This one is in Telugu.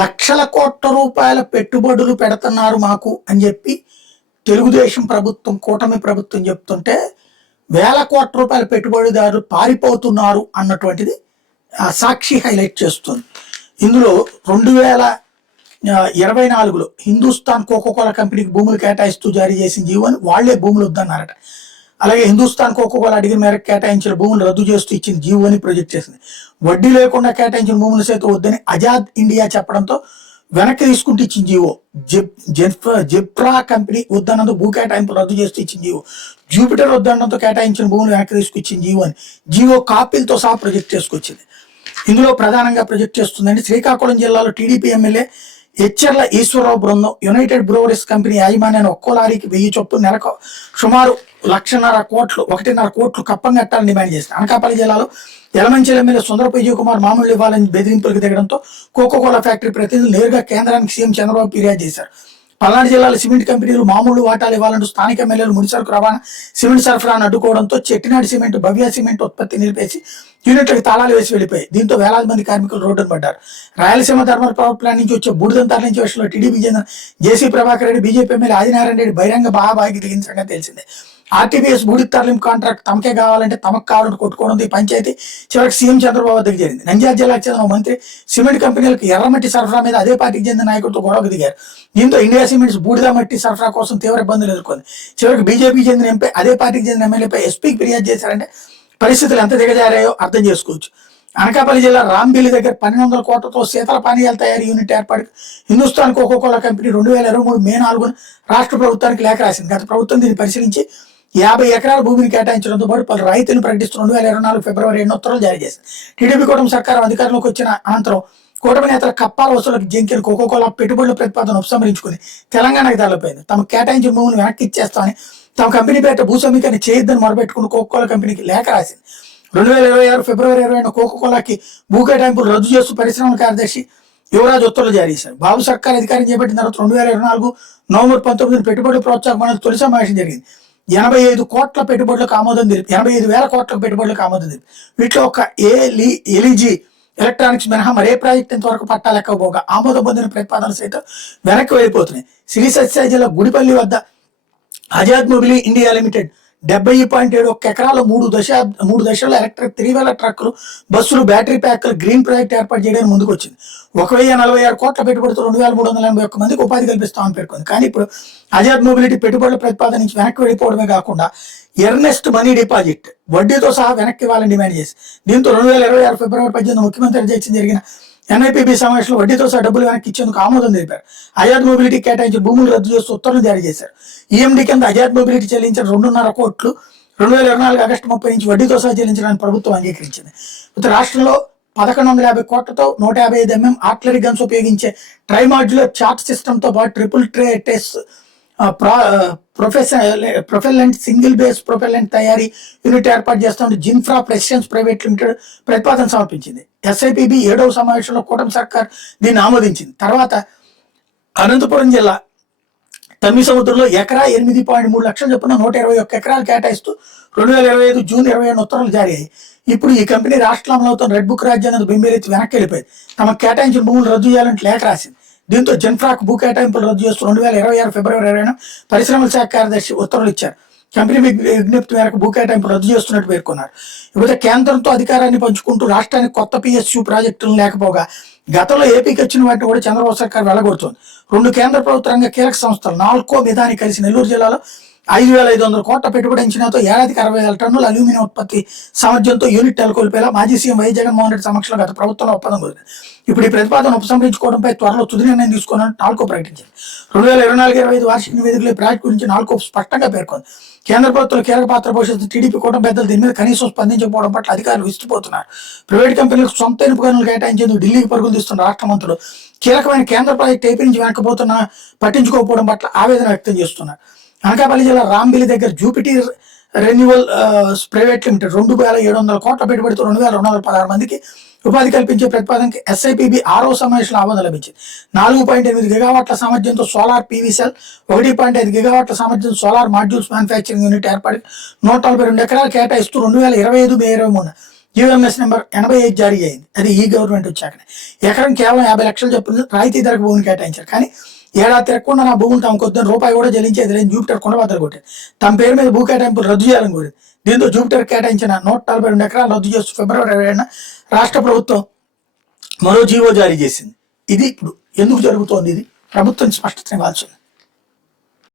లక్షల కోట్ల రూపాయల పెట్టుబడులు పెడుతున్నారు మాకు అని చెప్పి తెలుగుదేశం ప్రభుత్వం, కూటమి ప్రభుత్వం చెప్తుంటే వేల కోట్ల రూపాయల పెట్టుబడిదారులు పారిపోతున్నారు అన్నటువంటిది సాక్షి హైలైట్ చేస్తుంది. ఇందులో 2024లో హిందుస్థాన్ కోకోకోలా కంపెనీకి భూములు కేటాయిస్తూ జారీ చేసిన జీవోని వాళ్లే భూములు వద్దన్నారట. అలాగే హిందుస్థాన్ కోకోకోలా అడిగిన మేరకు కేటాయించిన భూములు రద్దు చేస్తూ ఇచ్చిన జీవోని ప్రొజెక్ట్ చేసింది. వడ్డీ లేకుండా కేటాయించిన భూములు సైతం వద్దని ఆజాద్ ఇండియా చెప్పడంతో వెనక్కి తీసుకుంటూ ఇచ్చిన జీవో. జెప్రా కంపెనీ వద్దన్నందుకు భూ కేటాయింపులు రద్దు చేస్తూ ఇచ్చిన జీవో. జూపిటర్ వద్దనడంతో కేటాయించిన భూములు వెనక్కి తీసుకొచ్చిన జీవో అని జీవో కాపీలతో సహా ప్రొజెక్ట్ చేసుకొచ్చింది. ఇందులో ప్రధానంగా ప్రొజెక్ట్ చేస్తుందండి శ్రీకాకుళం జిల్లాలో టీడీపీ ఎమ్మెల్యే ఎచ్చెర్ల ఈశ్వరరావు బృందం యునైటెడ్ బ్రూవరీస్ కంపెనీ యాజమాన్యాన్ని ఒక్కో లారీకి 1000 చొప్పున నెలకు సుమారు 1.5 కోట్లు కప్పం కట్టాలని డిమాండ్ చేసింది. అనకాపల్లి జిల్లాలో యలమంచిలి ఎమ్మెల్యే సుందరపు విజయ్ కుమార్ మామూలు ఇవ్వాలని బెదిరింపులకు దిగడంతో కోకోకోలా ఫ్యాక్టరీ ప్రతినిధులు నేరుగా కేంద్రానికి సీఎం చంద్రబాబు ఫిర్యాదు చేశారు. పల్నాడు జిల్లాలో సిమెంట్ కంపెనీలు మామూలు వాటాలు ఇవ్వాలంటూ స్థానిక ఎమ్మెల్యేలు ముడిసరుకు రవాణా సిమెంట్ సరఫరాను అడ్డుకోవడంతో చెట్టినాడు సిమెంట్, భవ్య సిమెంట్ ఉత్పత్తి నిలిపేసి యూనిట్లకు తాళాలు వేసి వెళ్ళిపోయాయి. దీంతో వేలాది మంది కార్మికులు రోడ్డును పడ్డారు. రాయలసీమ ధర్మల్ పవర్ ప్లాంట్ నుంచి వచ్చే బూడిదను తరలించే విషయంలో టీడీపీ చెందిన జేసీ ప్రభాకర్ రెడ్డి, బీజేపీ ఎమ్మెల్యే ఆదినారాయణ రెడ్డి బహిరంగ బాహాబాయికి దిగిన సంగతి తెలిసిందే. ఆర్టీపీఎస్ బూడిద తరలింపు కాంట్రాక్ట్ తమకే కావాలంటే తమకు కావాలని కొట్టుకోవడంతో ఈ పంచాయతీ చివరికి సీఎం చంద్రబాబు వద్దకు జరిగింది. నంద్యాల జిల్లాకు చెందిన మంత్రి సిమెంట్ కంపెనీలకు ఎర్రమట్టి సరఫరా మీద అదే పార్టీకి చెందిన నాయకులతో గొడవకు దిగారు. దీంతో ఇండియా సిమెంట్స్ బూడిద మట్టి సరఫరా కోసం తీవ్ర ఇబ్బందులు ఎదుర్కొంది. చివరికి బీజేపీ చెందిన ఎంపీ అదే పార్టీకి చెందిన ఎమ్మెల్యేపై ఎస్పీకి ఫిర్యాదు చేశారంటే పరిస్థితులు ఎంత దిగజారాయో అర్థం చేసుకోవచ్చు. అనకాపల్లి జిల్లా రాంబిల్లి దగ్గర 1200 కోట్లతో శీతల పానీయాల తయారీ యూనిట్ ఏర్పాటు హిందుస్థాన్ కోకోకోలా కంపెనీ 2023 మే 4న రాష్ట్ర ప్రభుత్వానికి లేఖ రాసింది. గత ప్రభుత్వం దీన్ని పరిశీలించి 50 ఎకరాల భూమిని కేటాయించడంతో పాటు పలు రైతులను ప్రకటిస్తూ 2024 ఫిబ్రవరి 8న ఉత్తర్వులు జారీ చేసింది. టీడీపీ కూటమి సర్కారం అధికారంలోకి వచ్చిన అనంతరం కూటమి నేతల కప్పాల వసూలకు జంకిన కోకోకోలా పెట్టుబడుల ప్రతిపాదన ఉపసంహరించుకుని తెలంగాణకు తరలిపోయింది. తమకు కేటాయించిన భూములు వెనక్కి ఇచ్చేస్తామని తమ కంపెనీ పేట భూ సమీకరణ చేయొద్దని మొరబెట్టుకుని కోకోకోలా కంపెనీకి లేఖ రాసింది. 2026 ఫిబ్రవరి 20న కోకోకోలాకి భూ కేటాయింపులు రద్దు చేస్తూ పరిశ్రమల కార్యదర్శి యువరాజ్ ఉత్తర్వులు జారీ చేశారు. బాబు సర్కార్ అధికారం చేపట్టిన తర్వాత 2024 నవంబర్ 19 పెట్టుబడుల ప్రోత్సాహక మండలి తొలి సమావేశం జరిగింది. 85 కోట్ల పెట్టుబడులకు ఆమోదం తెలిపి 85,000 కోట్ల పెట్టుబడులకు ఆమోదం తెలిపి వీటిలో ఒక ఎల్ఈజీ ఎలక్ట్రానిక్స్ మినహా మరే ప్రాజెక్టు ఇంతవరకు పట్టాలెక్కకపోగా ఆమోదం పొందిన ప్రతిపాదనలు సైతం వెనక్కి వెళ్ళిపోతున్నాయి. శ్రీ సత్యసాయి జిల్లా గుడిపల్లి వద్ద ఆజాద్ మొబిలీ ఇండియా లిమిటెడ్ 70.71 ఎకరాలు 3 దశల్లో ఎలక్ట్రిక్ 3 ట్రక్కులు, బస్సులు, బ్యాటరీ ప్యాక్లు గ్రీన్ ప్రాజెక్ట్ ఏర్పాటు చేయడానికి ముందుకు వచ్చింది. 1046 కోట్ల పెట్టుబడితో 2381 మందికి ఉపాధి కల్పిస్తామని పేర్కొంది. కానీ ఇప్పుడు ఆజాద్ మొబిలిటీ పెట్టుబడుల ప్రతిపాదన నుంచి వెనక్కి వెళ్ళిపోవడమే కాకుండా ఎర్నెస్ట్ మనీ డిపాజిట్ వడ్డీతో సహా వెనక్కి ఇవ్వాలని డిమాండ్ చేసి దీంతో 2026 ఫిబ్రవరి 18 ముఖ్యమంత్రి అధ్యక్షతన జరిగిన ఎన్ఐపిబి సమావేశంలో వడ్డీతో సహా డబ్బులు వెనక్కి ఇచ్చేందుకు ఆమోదం తెలిపారు. ఆజాద్ మొబిలిటీ కేటాయించిన భూములు రద్దు చేస్తూ ఉత్తర్వులు జారీ చేశారు. ఈఎండి కింద ఆజాద్ మొబిలిటీ చెల్లించిన 2.5 కోట్లు 2024 ఆగస్టు 30 నుంచి వడ్డీతో సహా చెల్లించడానికి ప్రభుత్వం అంగీకరించింది. రాష్ట్రంలో 1150 కోట్లతో 155 mm ఆర్టిలరీ గన్స్ ఉపయోగించే ట్రైమాడ్యులర్ చార్ట్ సిస్టమ్తో పాటు ట్రిపుల్ ట్రేటెస్ ప్రొఫెల్లెంట్ సింగిల్ బేస్ ప్రొఫెల్లెంట్ తయారీ యూనిట్ ఏర్పాటు చేస్తామని జిన్ఫ్రా ప్రెసిడెన్స్ ప్రైవేట్ లిమిటెడ్ ప్రతిపాదన సమర్పించింది. ఎస్ఐపిబి 7వ సమావేశంలో కూటమి సర్కార్ దీన్ని ఆమోదించింది. తర్వాత అనంతపురం జిల్లా తమ్మి సముద్రంలో ఎకరా 8.3 లక్షల చొప్పున 121 ఎకరాలు కేటాయిస్తూ 2025 జూన్ 27న ఉత్తర్వులు జారీ అయ్యాయి. ఇప్పుడు ఈ కంపెనీ రాష్ట్రంలో అవుతున్న రెడ్ బుక్ రాజ్యాంగం బెంబేలెత్తి వెనక్కి వెళ్ళిపోయింది. తమకు కేటాయించిన భూములు రద్దు చేయాలంటే లేఖ రాసింది. దీంతో జెన్ఫ్రాక్ భూ కేటాయింపులు రద్దు చేస్తూ 2026 ఫిబ్రవరి 20న పరిశ్రమల శాఖ కార్యదర్శి ఉత్తర్వులు ఇచ్చారు. కంపెనీ విజ్ఞప్తి మేరకు భూ కేటాయింపులు రద్దు చేస్తున్నట్టు పేర్కొన్నారు. ఇకపోతే కేంద్రంతో అధికారాన్ని పంచుకుంటూ రాష్ట్రానికి కొత్త పిఎస్యు ప్రాజెక్టులు లేకపోగా గతంలో ఏపీకి వచ్చిన వాటిని కూడా చంద్రబాబు సర్కార్ వెళ్ళగొడుతోంది. 2 కేంద్ర ప్రభుత్వ రంగ కీలక సంస్థలు నాల్కో, మిధాని కలిసి నెల్లూరు జిల్లాలో 5,500 కోట్ల పెట్టుబడి అంచనాతో ఏడాదికి 60,000 టన్నుల అల్యూమినియం ఉత్పత్తి సామర్థ్యంతో యూనిట్ నెలకొల్పేలా మాజీ సీఎం వై జగన్మోహన్ రెడ్డి సమక్షంలో గత ప్రభుత్వంలో ఒప్పందం కుదిరింది. ఇప్పుడు ఈ ప్రతిపాదన ఉపసంహరించుకోవడంపై త్వరలో తుది నిర్ణయం తీసుకోవాలని నాల్కో ప్రకటించింది. 2024-25 వార్షిక నివేదికలో ఈ ప్రాజెక్టు గురించి నాల్కో స్పష్టంగా పేర్కొంది. కేంద్ర ప్రభుత్వంలో కీలక పాత్ర పోషిస్తున్న టీడీపీ కూటమి పెద్దలు దీని మీద కనీసం స్పందించకపోవడం పట్ల అధికారులు విస్తుపోతున్నారు. ప్రైవేట్ కంపెనీలకు సొంత ఇనుప గనులు కేటాయించేందుకు ఢిల్లీకి పరుగులు తీస్తున్న రాష్ట్ర మంత్రులు కీలకమైన కేంద్ర ప్రాజెక్టు ఏపీ నుంచి వెనకపోతున్నా పట్టించుకోకపోవడం పట్ల ఆవేదన వ్యక్తం చేస్తున్నారు. అనకాపల్లి జిల్లా రాంబిలి దగ్గర జూపిటర్ రెన్యువల్ ప్రైవేట్ లిమిటెడ్ 2,700 కోట్ల పెట్టుబడితో 2,216 మందికి ఉపాధి కల్పించే ప్రతిపాదనకి ఎస్ఐపిబి 6వ సమావేశంలో ఆమోదం లభించింది. 4.8 గిగావాట్ల సామర్థ్యంతో సోలార్ పీవీ సెల్, 1.5 గిగావాట్ల సామర్థ్యం సోలార్ మాడ్యూల్స్ మ్యానుఫ్యాక్చరింగ్ యూనిట్ ఏర్పాటు 142 ఎకరాలు కేటాయిస్తూ 2025 మే 23 జీవోఎంఎస్ నెంబర్ 85 జారీ అయింది. అది ఈ గవర్నమెంట్ వచ్చాకనే. ఎకరం కేవలం 50 లక్షలు చొప్పున రాయితీ ధరకు భూమిని కేటాయించారు. కానీ ఏడాది తిరగకుండా నా భూములు తమ కొద్దిని రూపాయి కూడా చెల్లించేది లేని జూపిటర్ కొండబద్దలు కొట్టారు. తమ పేరు మీద భూ కేటాయింపులు రద్దు చేయాలని కోరింది. దీంతో జూపిటర్ కేటాయించిన 142 ఎకరాలు రద్దు చేస్తూ ఫిబ్రవరి 27న రాష్ట్ర ప్రభుత్వం మరో జీవో జారీ చేసింది. ఇది ఇప్పుడు ఎందుకు జరుగుతోంది? ఇది ప్రభుత్వం స్పష్టత ఇవ్వాల్సింది.